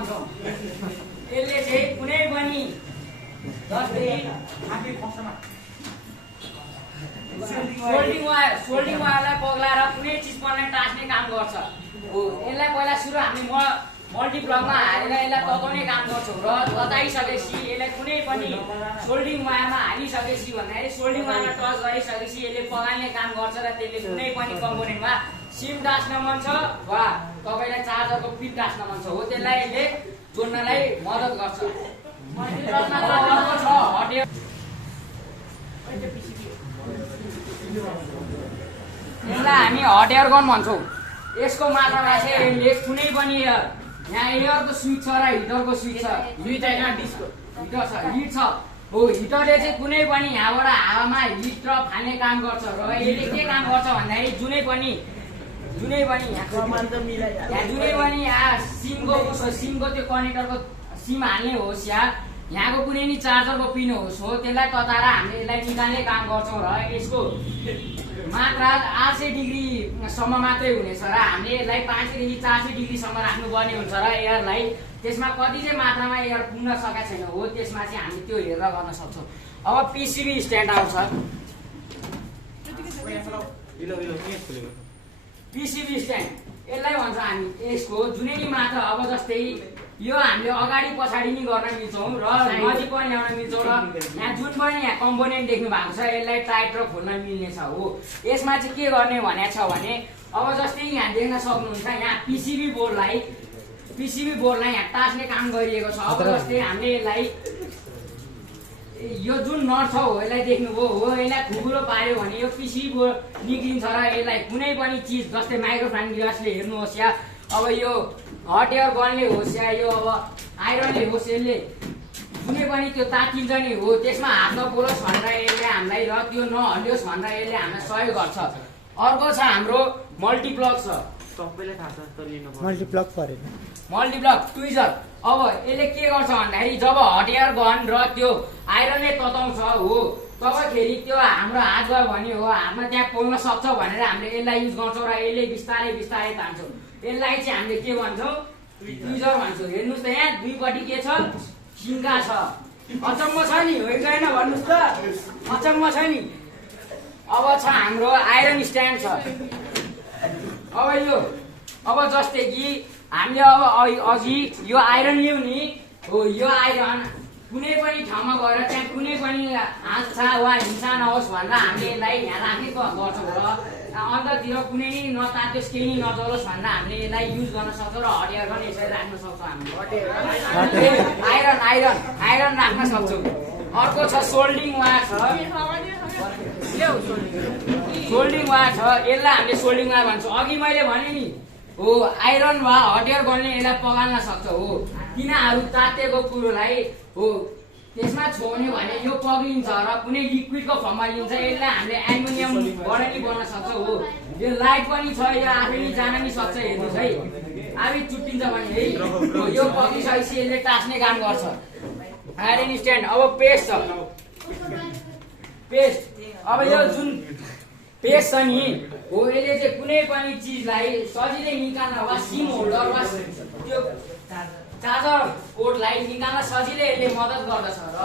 भन्छौँ। यसले चाहिँ कुनै पनि जस्तै सोल्डिङ वायरलाई पग्लाएर कुनै चिज पनि टाँस्ने काम गर्छ हो। यसलाई पहिला सुरु हामीले मल्टिप्लगमा हालेर यसलाई तताउने काम गर्छौँ र तताइसकेपछि यसलाई कुनै पनि सोल्डिङ वायरमा हालिसकेपछि भन्दाखेरि सोल्डिङ वायरमा टच गरिसकेपछि यसले पगाल्ने काम गर्छ र त्यसले कुनै पनि कम्पोनेन्टमा सिम टाँस्न मन छ वा तपाईँलाई चार्जरको पिन टाँस्न मन छ हो त्यसलाई यसले जोड्नलाई मद्दत गर्छ। मल्टिप्लगमा अर्को छ हट एयर। यसलाई हामी हट एयर गन भन्छौँ। यसको मात्रामा चाहिँ यसले कुनै पनि यहाँ एयरको स्विच छ र हिटरको स्विच छ। दुईटा यहाँ डिस्को हिटर छ, हिट छ हो। हिटरले चाहिँ कुनै पनि यहाँबाट हावामा हिट र फाल्ने काम गर्छ र यसले के काम गर्छ भन्दाखेरि जुनै पनि यहाँ सिमको त्यो कनेक्टरको सिम हाल्ने होस् या यहाँको कुनै नि चार्जरको पिन होस् हो त्यसलाई तताएर हामीले यसलाई निकाल्ने काम गर्छौँ र यसको मात्रा 800 डिग्रीसम्म मात्रै हुनेछ र हामीले यसलाई 500 देखि 400 डिग्रीसम्म राख्नुपर्ने हुन्छ र एयरलाई त्यसमा कति चाहिँ मात्रामा एयर पुग्न सकेको छैन हो त्यसमा चाहिँ हामीले त्यो हेरेर गर्न सक्छौँ। अब पिसिबी स्ट्यान्ड आउँछ। पिसिबी स्ट्यान्ड यसलाई भन्छ हामी। यसको जुनै नि मात्रा अब जस्तै यो हामीले अगाडि पछाडि नि गर्न मिल्छौँ र नजिक पनि ल्याउन मिल्छौँ र यहाँ जुन पनि यहाँ कम्पोनेन्ट देख्नु भएको छ यसलाई टाइट र खोल्न मिल्ने छ हो। यसमा चाहिँ के गर्ने भनेको छ भने अब जस्तै यहाँ देख्न सक्नुहुन्छ यहाँ पिसिबी बोर्डलाई यहाँ टाँस्ने काम गरिएको छ। अब जस्तै हामीले यसलाई यो जुन नट छ हो यसलाई देख्नुभयो हो यसलाई खुकुरो पार्यो भने यो पिसिबी बोर्ड निक्लिन्छ र यसलाई कुनै पनि चिज जस्तै माइक्रोफाइन ग्लासले हेर्नुहोस् या अब यो हट एयर गनले होस् या यो अब आइरनले होस् यसले कुनै पनि त्यो तातिन्छ नि हो त्यसमा हात नपोलोस् भनेर यसले हामीलाई र त्यो नहल्लियोस् भनेर यसले हामीलाई सहयोग गर्छ। अर्को छ हाम्रो मल्टिप्लग छ। मल्टिप्लग ट्विजर। अब यसले के गर्छ भन्दाखेरि जब हट एयर गन र त्यो आइरनले तताउँछ हो तबखेरि त्यो हाम्रो हात गयो भने हो हातमा त्यहाँ पोल्न सक्छ भनेर हामीले यसलाई युज गर्छौँ र यसले बिस्तारै बिस्तारै तान्छौँ। यसलाई चाहिँ हामीले के भन्छौँ ट्विजर भन्छौँ। हेर्नुहोस् त यहाँ दुईपट्टि के छ सिङ्गा छ। अचम्म छ नि होइन भन्नुहोस् त अचम्म छ नि। अब छ हाम्रो आइरन स्ट्यान्ड छ। अब जस्तै कि हामीले अब अघि यो आइरन लियौँ नि हो यो आइरन कुनै पनि ठाउँमा गएर त्यहाँ कुनै पनि हाँस्छा वा हिंसा नहोस् भनेर हामीले यसलाई यहाँ राख्ने गर्छौँ र अन्ततिर कुनै नि नतातोस् केही नि नचलोस् भनेर हामीले यसलाई युज गर्न सक्छौँ र हट एयर गन यसरी राख्न सक्छौँ हामीले। आइरन राख्न सक्छौँ। अर्को छ सोल्डिङ वायर छ। सोल्डिङ वायर छ यसलाई हामीले सोल्डिङ वायर भन्छौँ। अघि मैले भने नि हो आइरन वा हट एयर गनले यसलाई पगाल्न सक्छ हो। तिनीहरू तातेको कुरोलाई हो त्यसमा छोड्ने भने यो पग्लिन्छ र कुनै लिक्विडको फर्ममा लिन्छ। यसलाई हामीले एल्युमिनियमबाट नि बन्न सक्छौँ हो। यो लाइट पनि छ यो आफै नि जान नि सक्छ। हेर्नुहोस् है आफै चुट्टिन्छ भने है यो पग्लिसकेपछि यसले टाँस्ने काम गर्छ। Iron stand. अब पेस्ट छ। पेस्ट अब यो जुन पेस्ट छ नि हो यसले चाहिँ कुनै पनि चिजलाई सजिलै निकाल्न वा सिम होल्डर वा त्यो चार्जर कोडलाई निकाल्न सजिलै यसले मद्दत गर्दछ र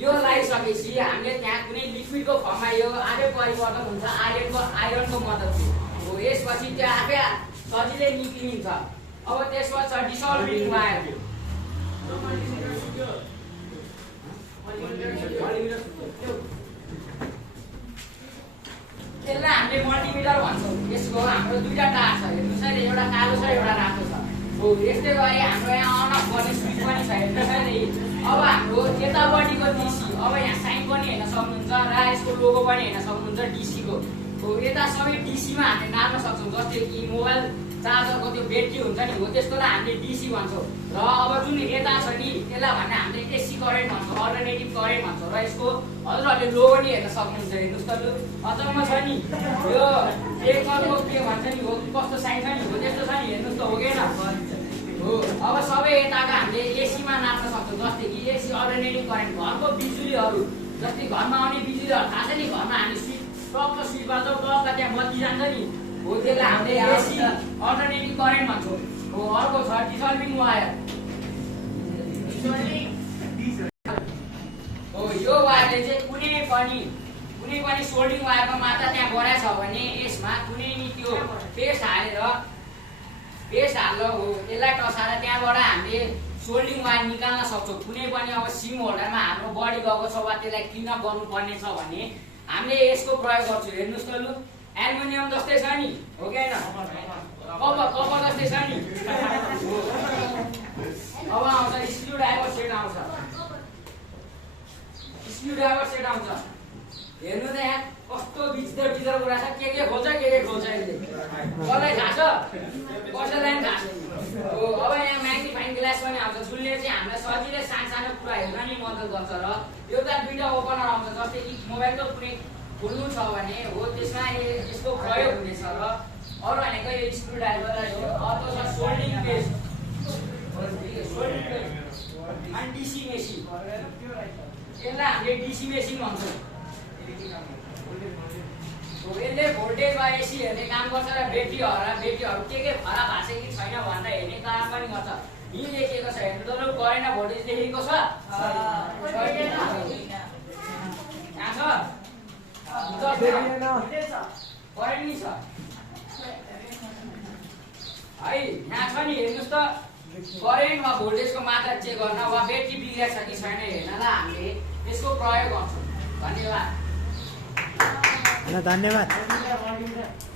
यो लगाइसकेपछि हामीले त्यहाँ कुनै लिक्विडको फर्ममा यो आफै परिवर्तन हुन्छ आइरनको मद्दतले हो। यसपछि त्यो आफै सजिलै निक्लिन्छ। अब त्यसपछि छ डिसल्भिङ वायर। यसलाई हामीले मल्टिमिटर भन्छौँ। यसको हाम्रो दुईटा तार छ। हेर्नुहोस् है एउटा कालो छ एउटा रातो छ हो। यस्तै गरी हाम्रो यहाँ अन अफ गर्ने स्विच पनि छ। हेर्नुहोस् है अब हाम्रो यतापट्टिको डिसी अब यहाँ साइन पनि हेर्न सक्नुहुन्छ र यसको लोगो पनि हेर्न सक्नुहुन्छ डिसीको हो। यता सबै डिसीमा हामीले नाप्न सक्छौँ। जस्तै कि मोबाइल चार्जरको त्यो ब्याट्री हुन्छ नि हो त्यसकोलाई हामीले डिसी भन्छौँ र अब जुन यता छ नि त्यसलाई भने हामीले एसी करेन्ट भन्छौँ अल्टरनेटिभ करेन्ट भन्छौँ र यसको हजुरहरूले लोगो नि हेर्न सक्नुहुन्छ। हेर्नुहोस् त लु अचम्म छ नि यो टेक्नलको के भन्छ नि हो कस्तो साइन छ नि हो त्यस्तो छ नि। हेर्नुहोस् त हो कि हो। अब सबै यताको हामीले एसीमा नाप्न सक्छौँ। जस्तै कि एसी अल्टरनेटिभ करेन्ट घरको बिजुलीहरू जस्तै घरमा आउने बिजुलीहरू थाहा छ नि घरमा हामी स्विच टक्क स्विच गर्छौँ टक्क त्यहाँ बत्ती जान्छ नि हो त्यसलाई हामीले एसी अल्टरनेटिभ करेन्ट भन्छौँ हो। अर्को छ डिसल्भिङ वायर। पनि सोल्डिङ वायरको मात्रा त्यहाँ बढाएको छ भने यसमा कुनै नि त्यो पेस्ट हालेर हाल्दा हो यसलाई टसाएर त्यहाँबाट हामीले सोल्डिङ वायर निकाल्न सक्छौँ। कुनै पनि अब सिम होल्डरमा हाम्रो बढी गएको छ वा त्यसलाई क्लिनअप गर्नुपर्ने छ भने हामीले यसको प्रयोग गर्छौँ। हेर्नुहोस् त लु एल्युमिनियम जस्तै छ नि हो कि होइन, कपर जस्तै छ नि। अब आउँछ स्क्रू ड्राइभर सेट आउँछ। हेर्नु त यहाँ कस्तो बिचितर कुरा छ, के खोल्छ के खोल्छ यसले, कसलाई थाहा छ कसैलाई पनि थाहा छैन। अब यहाँ म्याग्निफाइङ ग्लास पनि आउँछ जसले चाहिँ हामीलाई सजिलै सानो कुरा हेर्न नि मद्दत गर्छ। र एउटा दुईवटा ओपनर आउँछ जस्तै कि मोबाइलको कुनै खोल्नु छ भने हो त्यसमा यसको प्रयोग हुनेछ। र अरू भनेको यो स्क्रू ड्राइभर हो, अर्को छ सोल्डिङ पेस्ट अनि डिसी मेसिन। यसलाई हामीले डिसी मेसिन भन्छौँ। यसले भोल्टेज वा एसी हेर्ने काम गर्छ र ब्याट्रीहरू के खराब भएको छ कि छैन भनेर हेर्ने काम पनि गर्छ। यी लेखिएको छ हेर्नु त लु, करेन्ट भोल्टेज लेखेको छ करेन्ट नि छ है यहाँ छ नि। हेर्नुहोस् त करेन्ट वा भोल्टेजको मात्रा चेक गर्न वा ब्याट्री बिग्रेको छ कि छैन हेर्नलाई हामीले यसको प्रयोग गर्छौँ। धन्यवाद। धन्यवाद।